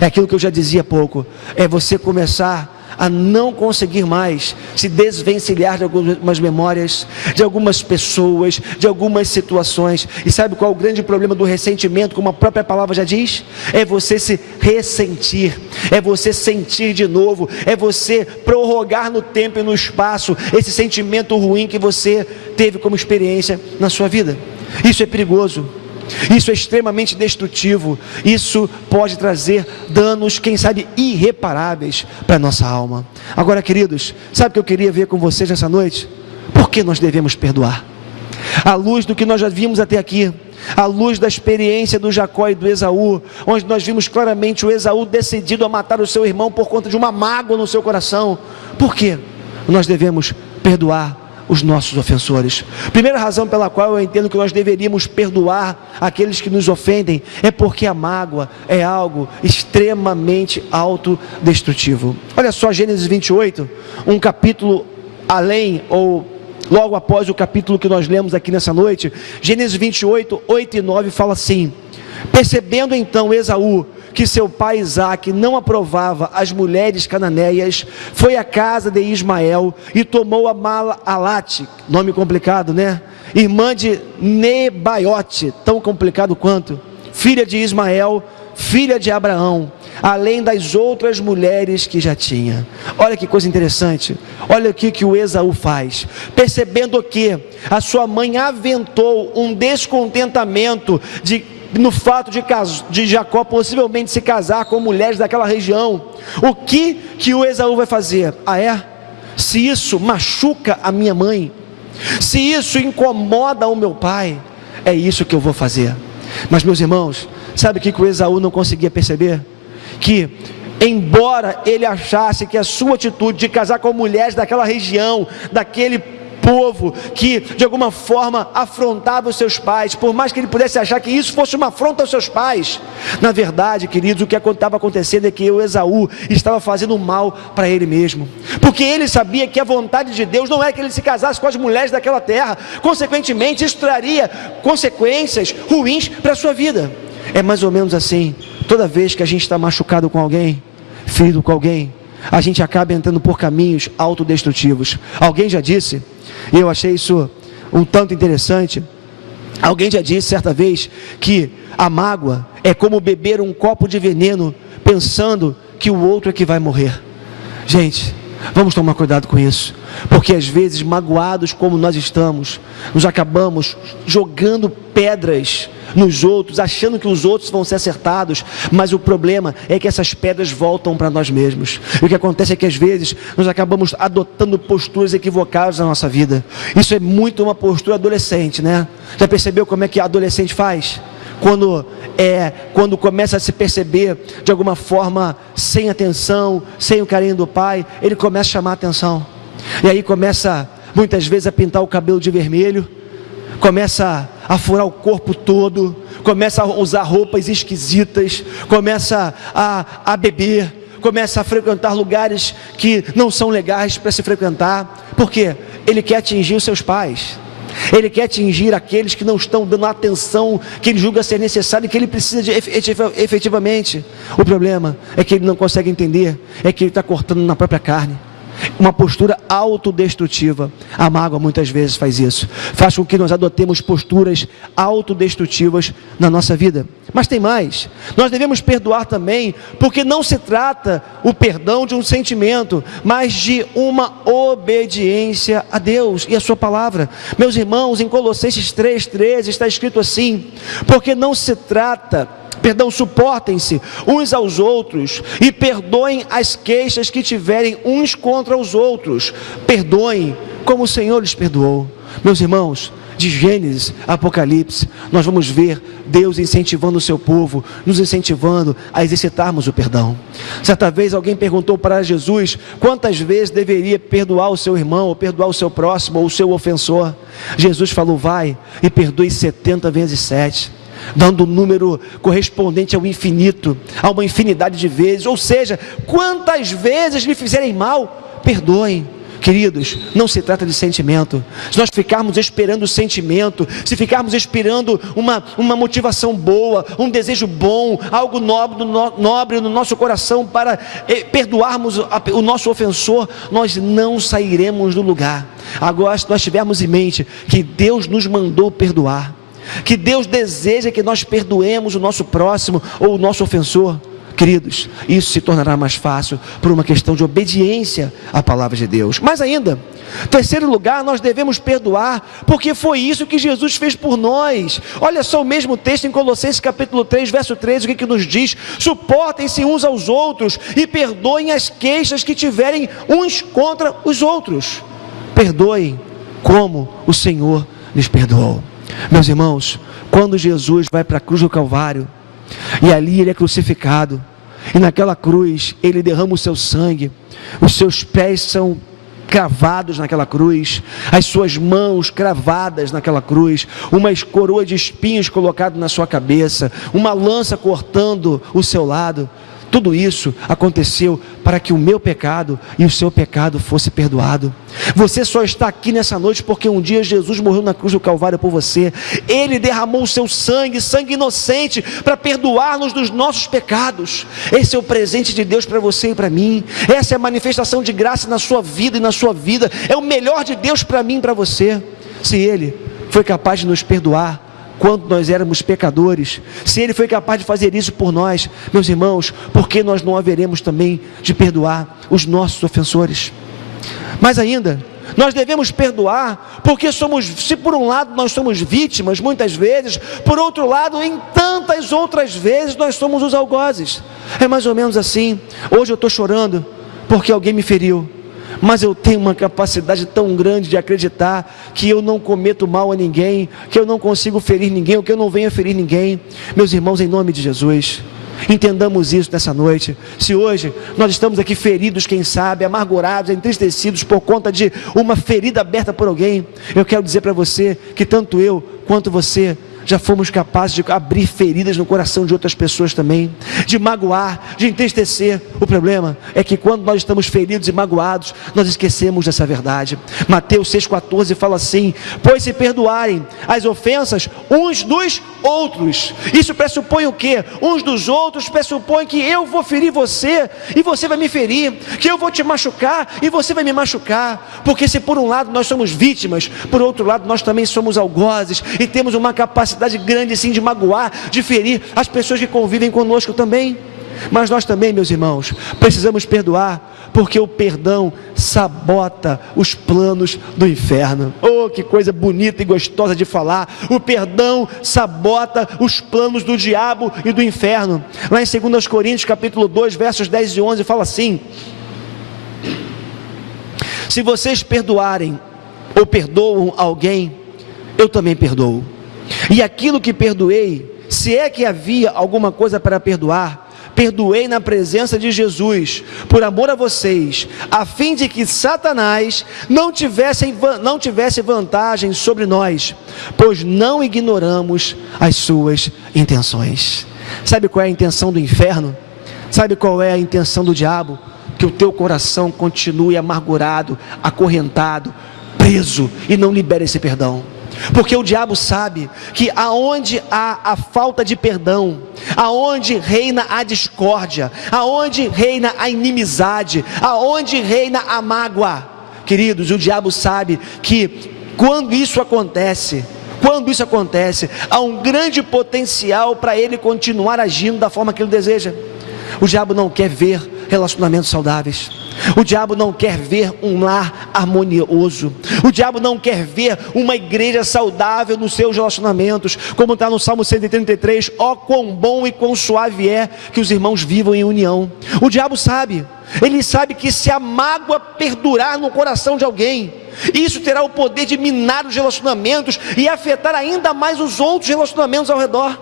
É aquilo que eu já dizia há pouco, é você começar a não conseguir mais se desvencilhar de algumas memórias, de algumas pessoas, de algumas situações. E sabe qual é o grande problema do ressentimento, como a própria palavra já diz? É você se ressentir, é você sentir de novo, é você prorrogar no tempo e no espaço esse sentimento ruim que você teve como experiência na sua vida. Isso é perigoso. Isso é extremamente destrutivo. Isso pode trazer danos, quem sabe, irreparáveis para a nossa alma. Agora, queridos, sabe o que eu queria ver com vocês nessa noite? Por que nós devemos perdoar? À luz do que nós já vimos até aqui, à luz da experiência do Jacó e do Esaú, onde nós vimos claramente o Esaú decidido a matar o seu irmão por conta de uma mágoa no seu coração. Por que nós devemos perdoar os nossos ofensores? Primeira razão pela qual eu entendo que nós deveríamos perdoar aqueles que nos ofendem é porque a mágoa é algo extremamente autodestrutivo. Olha só, Gênesis 28, um capítulo além, ou logo após o capítulo que nós lemos aqui nessa noite. Gênesis 28, 8 e 9 fala assim: percebendo então Esaú que seu pai Isaque não aprovava as mulheres cananeias, foi à casa de Ismael e tomou a Malate, nome complicado, né? Irmã de Nebaiote, tão complicado quanto, filha de Ismael, filha de Abraão, além das outras mulheres que já tinha. Olha que coisa interessante. Olha o que o Esaú faz. Percebendo que a sua mãe aventou um descontentamento no fato de Jacó possivelmente se casar com mulheres daquela região, o que o Esaú vai fazer? Se isso machuca a minha mãe, se isso incomoda o meu pai, é isso que eu vou fazer. Mas, meus irmãos, sabe o que o Esaú não conseguia perceber? Que embora ele achasse que a sua atitude de casar com mulheres daquela região, daquele povo que de alguma forma afrontava os seus pais, por mais que ele pudesse achar que isso fosse uma afronta aos seus pais, na verdade, queridos, o que estava acontecendo é que o Esaú estava fazendo mal para ele mesmo, porque ele sabia que a vontade de Deus não é que ele se casasse com as mulheres daquela terra. Consequentemente, isso traria consequências ruins para a sua vida. É mais ou menos assim. Toda vez que a gente está machucado com alguém, ferido com alguém, a gente acaba entrando por caminhos autodestrutivos. Alguém já disse, e eu achei isso um tanto interessante, alguém já disse certa vez que a mágoa é como beber um copo de veneno pensando que o outro é que vai morrer. Gente, vamos tomar cuidado com isso, porque às vezes, magoados como nós estamos, nós acabamos jogando pedras nos outros, achando que os outros vão ser acertados, mas o problema é que essas pedras voltam para nós mesmos. E o que acontece é que às vezes nós acabamos adotando posturas equivocadas na nossa vida. Isso é muito uma postura adolescente, né? Já percebeu como é que adolescente faz? Quando começa a se perceber de alguma forma sem atenção, sem o carinho do pai, ele começa a chamar a atenção, e aí começa muitas vezes a pintar o cabelo de vermelho, começa a furar o corpo todo, começa a usar roupas esquisitas, começa a beber, começa a frequentar lugares que não são legais para se frequentar. Por quê? Ele quer atingir os seus pais, ele quer atingir aqueles que não estão dando a atenção que ele julga ser necessário e que ele precisa de efetivamente. O problema é que ele não consegue entender, é que ele está cortando na própria carne. Uma postura autodestrutiva. A mágoa muitas vezes faz isso, faz com que nós adotemos posturas autodestrutivas na nossa vida. Mas tem mais, nós devemos perdoar também, porque não se trata o perdão de um sentimento, mas de uma obediência a Deus e a sua palavra. Meus irmãos, em Colossenses 3:13 está escrito assim: porque não se trata, suportem-se uns aos outros e perdoem as queixas que tiverem uns contra os outros. Perdoem como o Senhor lhes perdoou. Meus irmãos, de Gênesis a Apocalipse, nós vamos ver Deus incentivando o seu povo, nos incentivando a exercitarmos o perdão. Certa vez alguém perguntou para Jesus quantas vezes deveria perdoar o seu irmão, ou perdoar o seu próximo, ou o seu ofensor. Jesus falou: vai e perdoe 70 vezes 7. Dando um número correspondente ao infinito, a uma infinidade de vezes. Ou seja, quantas vezes lhe fizerem mal, perdoem, Queridos, não se trata de sentimento. Se nós ficarmos esperando o sentimento, se ficarmos esperando uma motivação boa, um desejo bom, algo nobre no nosso coração para perdoarmos o nosso ofensor, nós não sairemos do lugar. Agora, se nós tivermos em mente que Deus nos mandou perdoar, que Deus deseja que nós perdoemos o nosso próximo ou o nosso ofensor, queridos, isso se tornará mais fácil por uma questão de obediência à palavra de Deus. Mas ainda, terceiro lugar, nós devemos perdoar, porque foi isso que Jesus fez por nós. Olha só o mesmo texto em Colossenses capítulo 3, verso 13, o que nos diz: suportem-se uns aos outros e perdoem as queixas que tiverem uns contra os outros. Perdoem como o Senhor lhes perdoou. Meus irmãos, quando Jesus vai para a cruz do Calvário, e ali ele é crucificado, e naquela cruz ele derrama o seu sangue, os seus pés são cravados naquela cruz, as suas mãos cravadas naquela cruz, uma coroa de espinhos colocada na sua cabeça, uma lança cortando o seu lado. Tudo isso aconteceu para que o meu pecado e o seu pecado fosse perdoado. Você só está aqui nessa noite porque um dia Jesus morreu na cruz do Calvário por você. Ele derramou o seu sangue, sangue inocente, para perdoar-nos dos nossos pecados. Esse é o presente de Deus para você e para mim. Essa é a manifestação de graça na sua vida e na sua vida. É o melhor de Deus para mim e para você. Se Ele foi capaz de nos perdoar quando nós éramos pecadores, se Ele foi capaz de fazer isso por nós, meus irmãos, por que nós não haveremos também de perdoar os nossos ofensores? Mas ainda, nós devemos perdoar, porque se por um lado nós somos vítimas muitas vezes, por outro lado, em tantas outras vezes nós somos os algozes. É mais ou menos assim. Hoje eu estou chorando porque alguém me feriu, mas eu tenho uma capacidade tão grande de acreditar que eu não cometo mal a ninguém, que eu não consigo ferir ninguém, ou que eu não venho a ferir ninguém. Meus irmãos, em nome de Jesus, entendamos isso nessa noite. Se hoje nós estamos aqui feridos, quem sabe, amargurados, entristecidos por conta de uma ferida aberta por alguém, eu quero dizer para você que tanto eu quanto você já fomos capazes de abrir feridas no coração de outras pessoas também, de magoar, de entristecer. O problema é que quando nós estamos feridos e magoados, nós esquecemos dessa verdade. Mateus 6,14 fala assim: pois se perdoarem as ofensas uns dos outros. Isso pressupõe o quê? Uns dos outros pressupõe que eu vou ferir você e você vai me ferir, que eu vou te machucar e você vai me machucar, porque se por um lado nós somos vítimas, por outro lado nós também somos algozes e temos uma capacidade grande sim de magoar, de ferir as pessoas que convivem conosco também. Mas nós também, meus irmãos, precisamos perdoar, porque o perdão sabota os planos do inferno. Oh, que coisa bonita e gostosa de falar! O perdão sabota os planos do diabo e do inferno. Lá em 2 Coríntios capítulo 2, versos 10 e 11 fala assim: se vocês perdoarem ou perdoam alguém, eu também perdoo. E aquilo que perdoei, se é que havia alguma coisa para perdoar, perdoei na presença de Jesus, por amor a vocês, a fim de que Satanás não tivesse vantagem sobre nós, pois não ignoramos as suas intenções. Sabe qual é a intenção do inferno? Sabe qual é a intenção do diabo? Que o teu coração continue amargurado, acorrentado, preso e não libere esse perdão. Porque o diabo sabe que aonde há a falta de perdão, aonde reina a discórdia, aonde reina a inimizade, aonde reina a mágoa, queridos, o diabo sabe que quando isso acontece, há um grande potencial para ele continuar agindo da forma que ele deseja. O diabo não quer ver relacionamentos saudáveis. O diabo não quer ver um lar harmonioso. O diabo não quer ver uma igreja saudável nos seus relacionamentos, como está no Salmo 133, ó quão bom e quão suave é que os irmãos vivam em união. O diabo sabe, ele sabe que se a mágoa perdurar no coração de alguém, isso terá o poder de minar os relacionamentos e afetar ainda mais os outros relacionamentos ao redor.